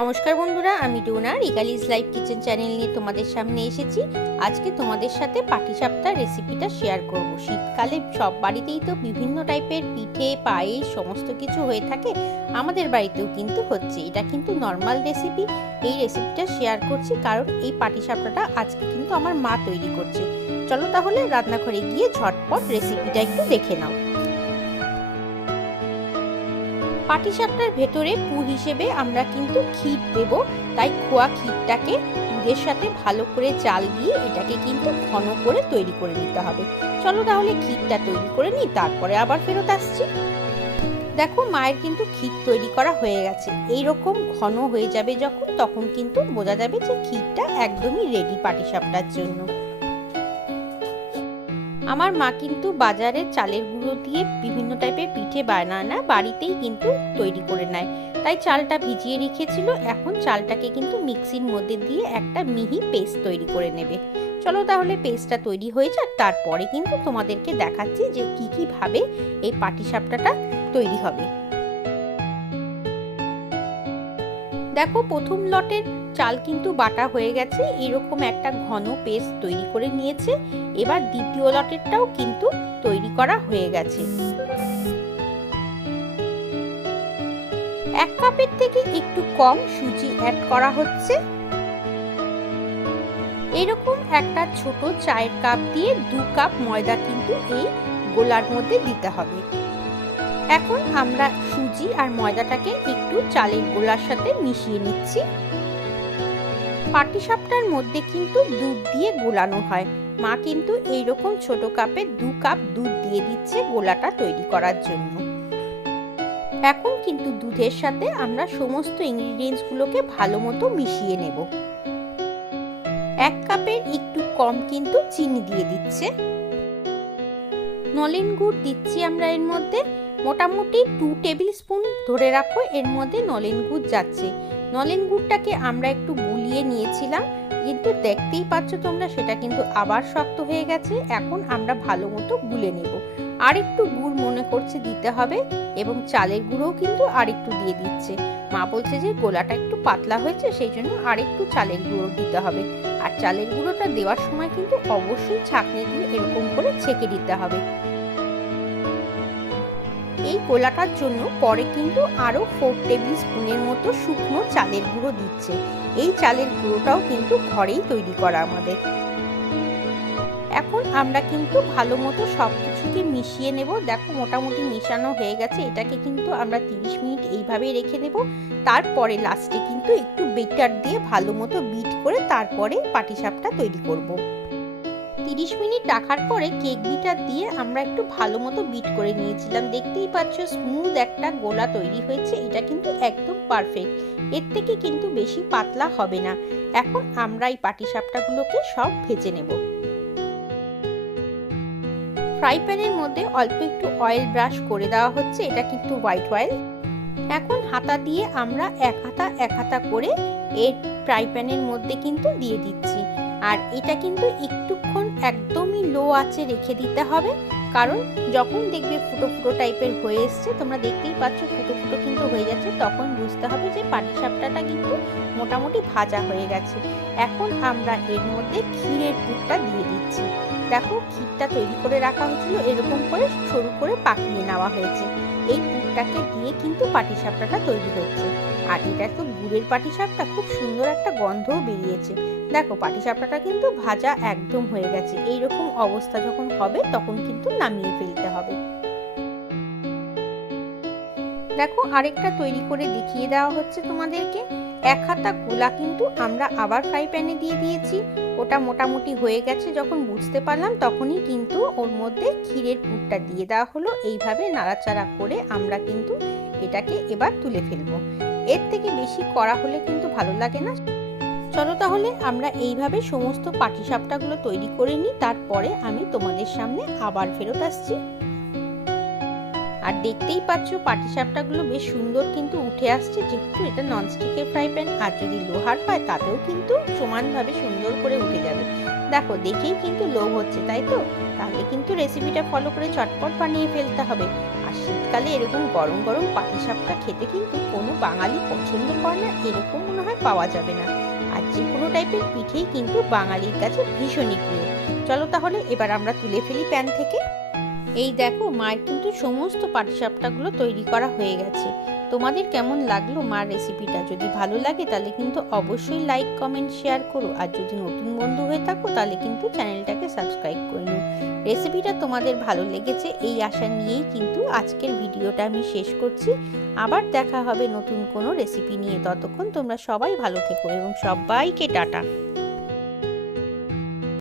নমস্কার বন্ধুরা, আমি ডোনা রিগালিজ লাইফ কিচেন চ্যানেল নিয়ে তোমাদের সামনে এসেছি। আজকে তোমাদের সাথে পাটিসাপটার রেসিপিটা শেয়ার করব। শীতকালে সব বাড়িতেই তো বিভিন্ন টাইপের পিঠে পায়েস সমস্ত কিছু হয়ে থাকে, আমাদের বাড়িতেও কিন্তু হচ্ছে। এটা কিন্তু নর্মাল রেসিপি। এই রেসিপিটা শেয়ার করছি কারণ এই পাটিসাপটাটা আজকে কিন্তু আমার মা তৈরি করছে। চলো তাহলে রান্নাঘরে গিয়ে ঝটপট রেসিপিটা একটু দেখে নাও। পাটিসাপটার ভেতরে পুর হিসেবে আমরা কিন্তু ক্ষীর দেব, তাই খোয়া ক্ষীরটাকে দুধের সাথে ভালো করে জাল দিয়ে এটাকে কিন্তু ঘন করে তৈরি করে নিতে হবে। চলো তাহলে ক্ষীরটা তৈরি করে নিই, তারপরে আবার ফেরত আসছি। দেখো, মায়ের কিন্তু ক্ষীর তৈরি করা হয়ে গেছে। এইরকম ঘন হয়ে যাবে যখন, তখন কিন্তু বোঝা যাবে যে ক্ষীরটা একদমই রেডি পাটিসাপটার জন্য। আমার মা কিন্তু বাজারের চালের গুঁড়ো দিয়ে বিভিন্ন টাইপের পিঠে বানায় না, বাড়িতেই কিন্তু তৈরি করে নেয়। তাই চালটা ভিজিয়ে রেখেছিল, এখন চালটাকে কিন্তু মিক্সির মধ্যে দিয়ে একটা মিহি পেস্ট তৈরি করে নেবে। চলো তাহলে পেস্টটা তৈরি হয়ে যাক, তারপরে কিন্তু তোমাদেরকে দেখাচ্ছি যে কি ভাবে এই পাটিসাপটাটা তৈরি হবে। দেখো, প্রথম লটের চাল কিন্তু বাটা হয়ে গেছে, এরকম একটা ঘন পেস্ট তৈরি করে নিয়েছে। এবার দ্বিতীয় লটেরটাও কিন্তু তৈরি করা হয়ে গেছে। 1 কাপের থেকে একটু কম সুজি অ্যাড করা হচ্ছে। এরকম একটা ছোট চায়ের কাপ দিয়ে 2 কাপ ময়দা কিন্তু এই গোলার মধ্যে দিতে হবে। এখন আমরা সুজি আর ময়দাটাকে একটু চালের গোলার সাথে মিশিয়ে নিচ্ছি। পাটিসাপটার মধ্যে কিন্তু দুধ দিয়ে গোলানো হয়। মা কিন্তু এইরকম ছোট কাপে 2 কাপ দুধ দিয়ে দিচ্ছে গোলাটা তৈরি করার জন্য। এখন কিন্তু দুধের সাথে আমরা সমস্ত ইনগ্রেডিয়েন্টস গুলোকে ভালো মতো মিশিয়ে নেব। 1 কাপের একটু কম কিন্তু চিনি দিয়ে দিচ্ছে। নলেন গুড় দিচ্ছি আমরা এর মধ্যে, মোটামুটি 2 টেবিল স্পুন ধরে রাখো, এর মধ্যে নলেন গুড় যাচ্ছে। নলেন গুড়টাকে আমরা একটু গুলিয়ে নিয়েছিলাম, কিন্তু দেখতেই পাচ্ছ তোমরা সেটা কিন্তু আবার শক্ত হয়ে গেছে। এখন আমরা ভালো মতো গুলে নেব। আর একটু গুড় মনে করছে দিতে হবে, এবং চালের গুঁড়োও কিন্তু আর একটু দিয়ে দিচ্ছে। মা বলছে যে গোলাটা একটু পাতলা হয়েছে, সেই জন্য আর একটু চালের গুঁড়ো দিতে হবে। আর চালের গুঁড়োটা দেওয়ার সময় কিন্তু অবশ্যই ছাঁকনি দিয়ে এরকম করে ছেঁকে দিতে হবে। এই গোলাটার জন্য পরে কিন্তু আরো 4 টেবিল স্পুনের মতো শুকনো চালের গুঁড়ো দিচ্ছে। এই চালের গুঁড়োটাও কিন্তু ঘরেই তৈরি করা আমাদের। এখন আমরা কিন্তু ভালো মতো সবকিছুকে মিশিয়ে নেব। দেখো, মোটামুটি মিশানো হয়ে গেছে। এটাকে কিন্তু আমরা 30 মিনিট এইভাবেই রেখে দেব। তারপরে লাস্টে কিন্তু একটু বেটার দিয়ে ভালো মতো বিট করে তারপরে পাটিসাপটা তৈরি করব। 30 মিনিট রাখার পরে কেক বিটার দিয়ে আমরা একটু ভালো মতো বিট করে নিয়েছিলাম। দেখতেই পাচ্ছ স্মুথ একটা গোলা তৈরি হয়েছে। এটা কিন্তু একদম পারফেক্ট, এর থেকে কিন্তু বেশি পাতলা হবে না। এখন আমরা এই পাটিসাপটাগুলোকে সব ভেজে নেব। ফ্রাই প্যানের মধ্যে অল্প একটু অয়েল ব্রাশ করে দেওয়া হচ্ছে, এটা কিন্তু হোয়াইট অয়েল। এখন হাতা দিয়ে আমরা এক হাতা করে এর ফ্রাই প্যানের মধ্যে কিন্তু দিয়ে দিচ্ছি। আর এটা কিন্তু একটুক্ষণ একদমই লো আঁচে রেখে দিতে হবে, কারণ যখন দেখবে ফুটো ফুটো টাইপের হয়ে এসছে, তোমরা দেখতেই পাচ্ছ ফুটো ফুটো কিন্তু হয়ে যাচ্ছে, তখন বুঝতে হবে যে পাটিসাপটাটা কিন্তু মোটামুটি ভাজা হয়ে গেছে। এখন আমরা এর মধ্যে ক্ষীরের পুরটা দিয়ে দিচ্ছি। দেখো, ক্ষীরটা তৈরি করে রাখা হয়েছিল, এরকম করে সরু করে পাকিয়ে নেওয়া হয়েছে। এই পুরটাকে দিয়ে কিন্তু পাটিসাপটাটা তৈরি হচ্ছে। আর এটা তো গুড়ের পাটিসাপটা, খুব সুন্দর একটা গন্ধও বেরিয়েছে। দেখো, পাটিসাপটাটা কিন্তু ভাজা একদম হয়ে গেছে। এইরকম অবস্থা যখন হবে তখন কিন্তু নামিয়ে ফেলতে হবে। দেখো, আরেকটা তৈরি করে দেখিয়ে দেওয়া হচ্ছে তোমাদেরকে। 1 হাতা গোলা কিন্তু আমরা আবার ফ্রাই প্যানে দিয়ে দিয়েছি। ওটা মোটামুটি হয়ে গেছে যখন বুঝতে পারলাম, তখনই কিন্তু ওর মধ্যে ক্ষীরের পুরটা দিয়ে দেওয়া হলো। এইভাবে নাড়াচাড়া করে আমরা কিন্তু এটাকে এবার তুলে ফেলবো। এর থেকে বেশি করা হলে কিন্তু ভালো লাগে না। চলো তাহলে আমরা এইভাবে সমস্ত পাটিসাপটাগুলো তৈরি করে নিই, তারপরে আমি তোমাদের সামনে আবার ফেরত আসছি। আর দেখতেই পাচ্ছ পাটিসাপটাগুলো বেশ সুন্দর কিন্তু উঠে আসছে, যেহেতু এটা ননস্টিকের ফ্রাই প্যান। আর যদি লোহার হয় তাতেও কিন্তু সমানভাবে সুন্দর করে উঠে যাবে। দেখো, দেখেই কিন্তু লোভ হচ্ছে, তাই তো? তাহলে কিন্তু রেসিপিটা ফলো করে চটপট বানিয়ে ফেলতে হবে। আর আর শীতকালে এরকম গরম গরম পাটিসাপটা খেতে কিন্তু কোনো বাঙালি পছন্দ করে না এরকম মনে হয় পাওয়া যাবে না। আর যে কোনো টাইপের পিঠেই কিন্তু বাঙালির কাছে ভীষণই প্রিয়। চলো তাহলে এবার আমরা তুলে ফেলি প্যান থেকে। এই দেখো মায়ের কিন্তু সমস্ত পাটিসাপটাগুলো তৈরি করা হয়ে গেছে। তোমাদের কেমন লাগলো মার রেসিপিটা? যদি ভালো লাগে তাহলে কিন্তু অবশ্যই লাইক কমেন্ট শেয়ার করো। আর যদি নতুন বন্ধু হয়ে থাকো তাহলে কিন্তু চ্যানেলটাকে সাবস্ক্রাইব করে নিও। রেসিপিটা তোমাদের ভালো লেগেছে এই আশা নিয়েই কিন্তু আজকের ভিডিওটা আমি শেষ করছি। আবার দেখা হবে নতুন কোনো রেসিপি নিয়ে। ততক্ষণ তোমরা সবাই ভালো থেকো এবং সবাইকে টাটা।